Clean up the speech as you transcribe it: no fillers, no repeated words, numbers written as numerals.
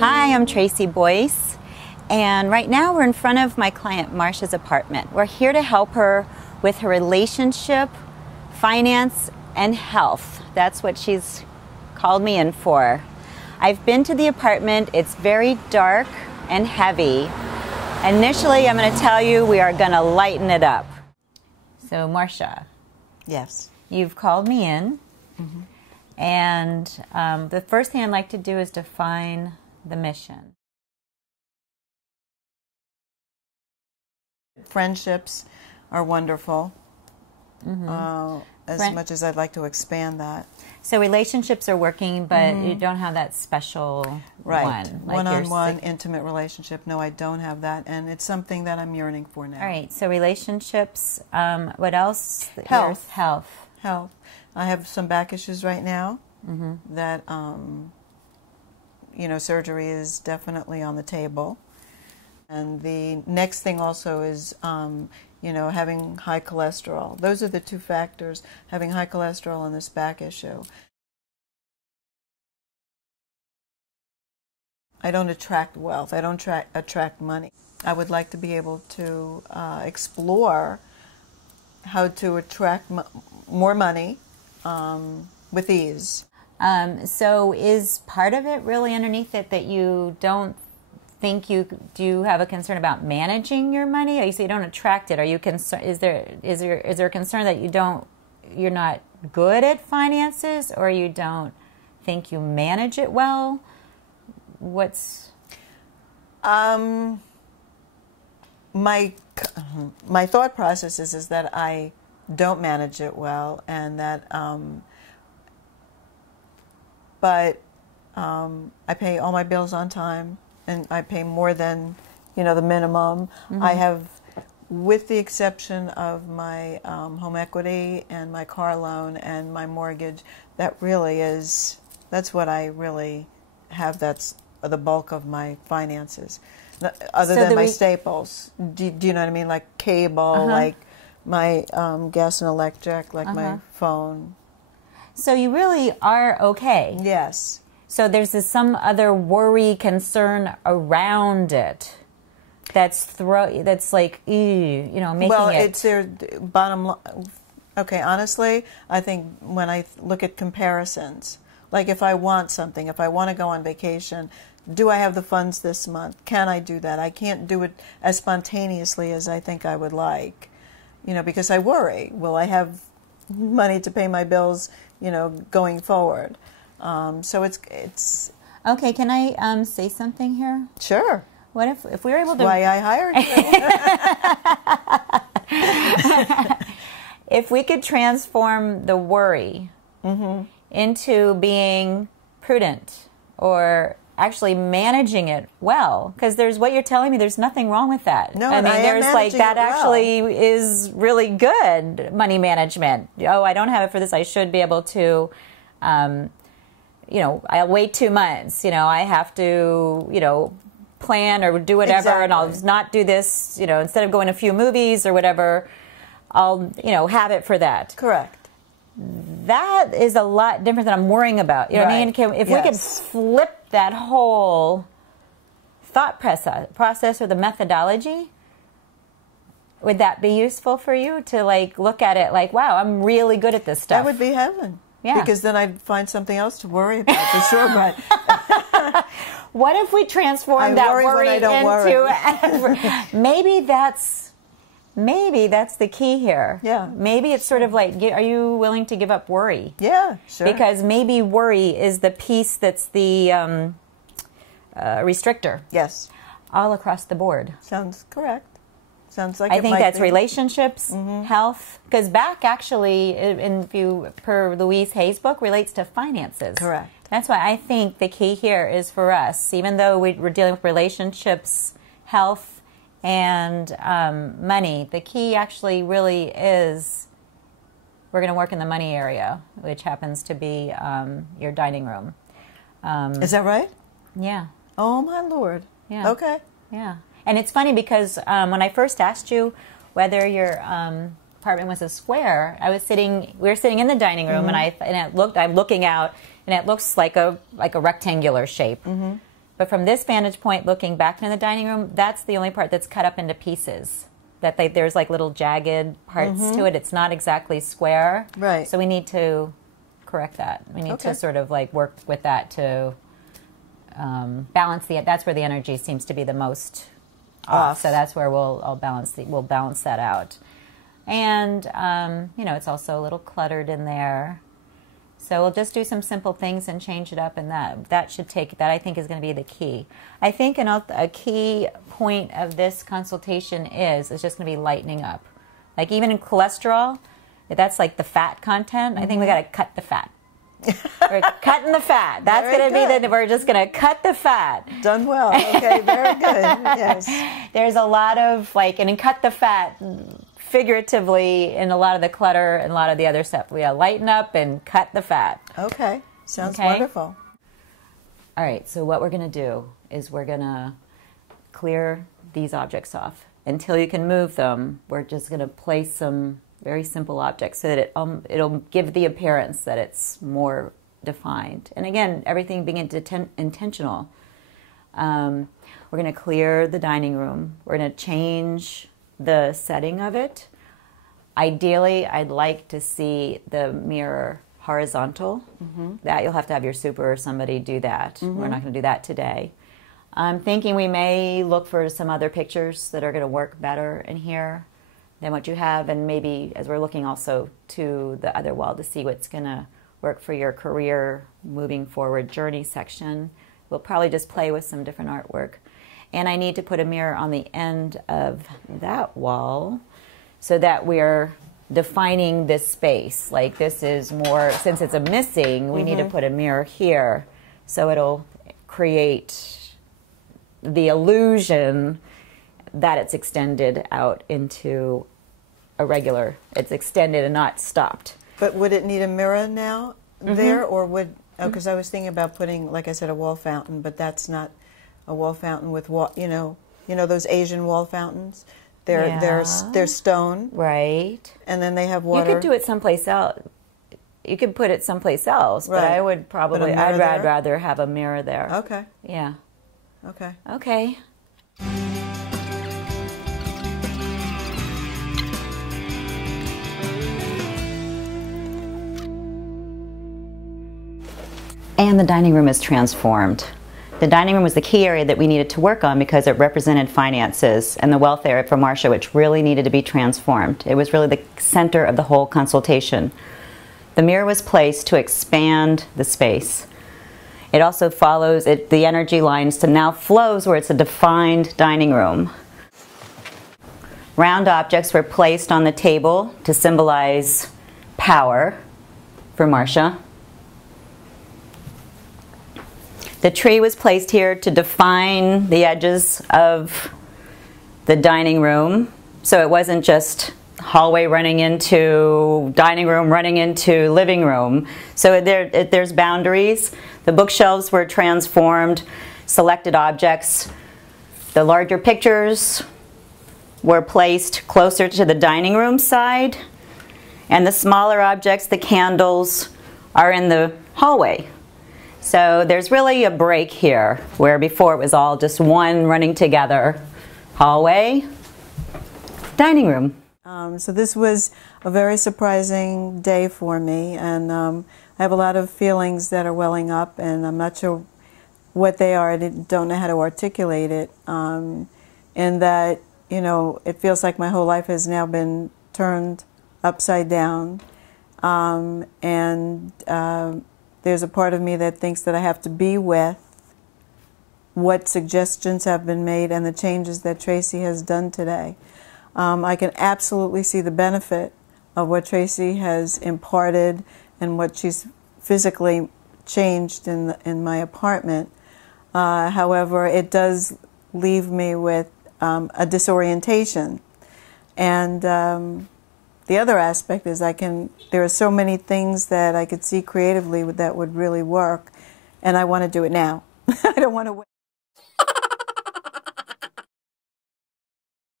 Hi, I'm Tracy Boyce, and right now we're in front of my client Marsha's apartment. We're here to help her with her relationship, finance, and health. That's what she's called me in for. I've been to the apartment. It's very dark and heavy. Initially, I'm going to tell you we are going to lighten it up. So, Marsha. Yes. You've called me in, and the first thing I'd like to do is define the mission. Friendships are wonderful, as much as I'd like to expand that. So relationships are working, but you don't have that special one. Like one-on-one intimate relationship. No, I don't have that, and it's something that I'm yearning for now. All right, so relationships, what else? Health. Health. I have some back issues right now that, surgery is definitely on the table. And the next thing also is, having high cholesterol. Those are the two factors, having high cholesterol and this back issue. I don't attract wealth. I don't attract money. I would like to be able to explore how to attract more money with ease. So is part of it really underneath it that you don't think do you have a concern about managing your money? You say you don't attract it. Are you concerned? Is there a concern that you're not good at finances, or you don't think you manage it well? What's my thought process is that I don't manage it well, and that but I pay all my bills on time. And I pay more than, the minimum. I have, with the exception of my home equity and my car loan and my mortgage, that's what I really have. That's the bulk of my finances. Other than my staples. Do you know what I mean? Like cable, like my gas and electric, like my phone. So you really are okay. Yes. So there's some other worry, concern around it that's like, making well, it's their bottom line. Okay, honestly, I think when I look at comparisons, like if I want something, if I want to go on vacation, do I have the funds this month? Can I do that? I can't do it as spontaneously as I think I would like, because I worry. Will I have money to pay my bills, going forward? So it's okay. Can I say something here? Sure. What if we were able to? Why I hired you. If we could transform the worry into being prudent, or actually managing it well, because there's what you're telling me. There's nothing wrong with that. No, I mean, there's like that well. Actually is really good money management. Oh, I don't have it for this. I should be able to. I'll wait 2 months. I have to, plan or do whatever, and I'll not do this. Instead of going to a few movies or whatever, I'll, have it for that. Correct. That is a lot different than I'm worrying about. You know what I mean? If we could flip that whole thought process or the methodology, would that be useful for you to look at it like, wow, I'm really good at this stuff? That would be heaven. Yeah. Because then I'd find something else to worry about for sure. But what if we transform that worry into maybe that's the key here. Yeah. Maybe it's sort of like, are you willing to give up worry? Yeah, sure. Because maybe worry is the piece that's the restrictor. Yes. All across the board. Sounds correct. Sounds like I think that's relationships, health, because back actually, per Louise Hay's book, relates to finances. Correct. That's why I think the key here is for us, even though we're dealing with relationships, health, and money, the key actually really is we're going to work in the money area, which happens to be your dining room. Is that right? Yeah. Oh, my Lord. Yeah. Okay. Yeah. And it's funny because when I first asked you whether your apartment was a square, we were sitting in the dining room, and I'm looking out, and it looks like a rectangular shape. But from this vantage point, looking back into the dining room, that's the only part that's cut up into pieces. There's like little jagged parts to it. It's not exactly square. Right. So we need to correct that. We need to sort of like work with that to balance that's where the energy seems to be the most off. So that's where we'll balance that out. And you know, it's also a little cluttered in there. So we'll just do some simple things and change it up, and that I think is going to be the key. I think a key point of this consultation is just going to be lightening up. Like even in cholesterol, if that's like the fat content, I think we got to cut the fat. We're cutting the fat. That's going to be we're just going to cut the fat. Done well. Okay, very good. Yes. There's a lot of and cut the fat figuratively in a lot of the clutter and a lot of the other stuff. We lighten up and cut the fat. Okay. Sounds wonderful. All right, so what we're going to do is we're going to clear these objects off. Until you can move them, we're just going to place some very simple objects so that it'll give the appearance that it's more defined. And again, everything being intentional. We're going to clear the dining room. We're going to change the setting of it. Ideally, I'd like to see the mirror horizontal. That you'll have to have your super or somebody do that. We're not going to do that today. I'm thinking we may look for some other pictures that are going to work better in here than what you have, and maybe as we're looking also to the other wall to see what's going to work for your career moving forward journey section. We'll probably just play with some different artwork. And I need to put a mirror on the end of that wall so that we're defining this space. Like this is more, since it's a missing, we need to put a mirror here so it'll create the illusion that it's extended out into a regular, it's extended and not stopped. But would it need a mirror now there, or would, because I was thinking about putting, like I said, a wall fountain, but that's not a wall fountain with you know those Asian wall fountains. They're stone, right? And then they have water. You could do it someplace else. You could put it someplace else, but I would probably I'd rather have a mirror there. Okay. Yeah. Okay. Okay. And the dining room is transformed. The dining room was the key area that we needed to work on because it represented finances and the wealth area for Marcia, which really needed to be transformed. It was really the center of the whole consultation. The mirror was placed to expand the space. It also follows the energy lines to now flows where it's a defined dining room. Round objects were placed on the table to symbolize power for Marcia. The tree was placed here to define the edges of the dining room, so it wasn't just hallway running into dining room, running into living room. So there's boundaries. The bookshelves were transformed, selected objects. The larger pictures were placed closer to the dining room side, and the smaller objects, the candles, are in the hallway. So there's really a break here, where before it was all just one running together. Hallway, dining room. So this was a very surprising day for me, and I have a lot of feelings that are welling up, and I'm not sure what they are. I don't know how to articulate it. In that, you know, it feels like my whole life has now been turned upside down, there's a part of me that thinks that I have to be with what suggestions have been made and the changes that Tracy has done today. I can absolutely see the benefit of what Tracy has imparted and what she's physically changed in my apartment. However, it does leave me with a disorientation. And the other aspect is there are so many things that I could see creatively that would really work, and I want to do it now. I don't want to wait.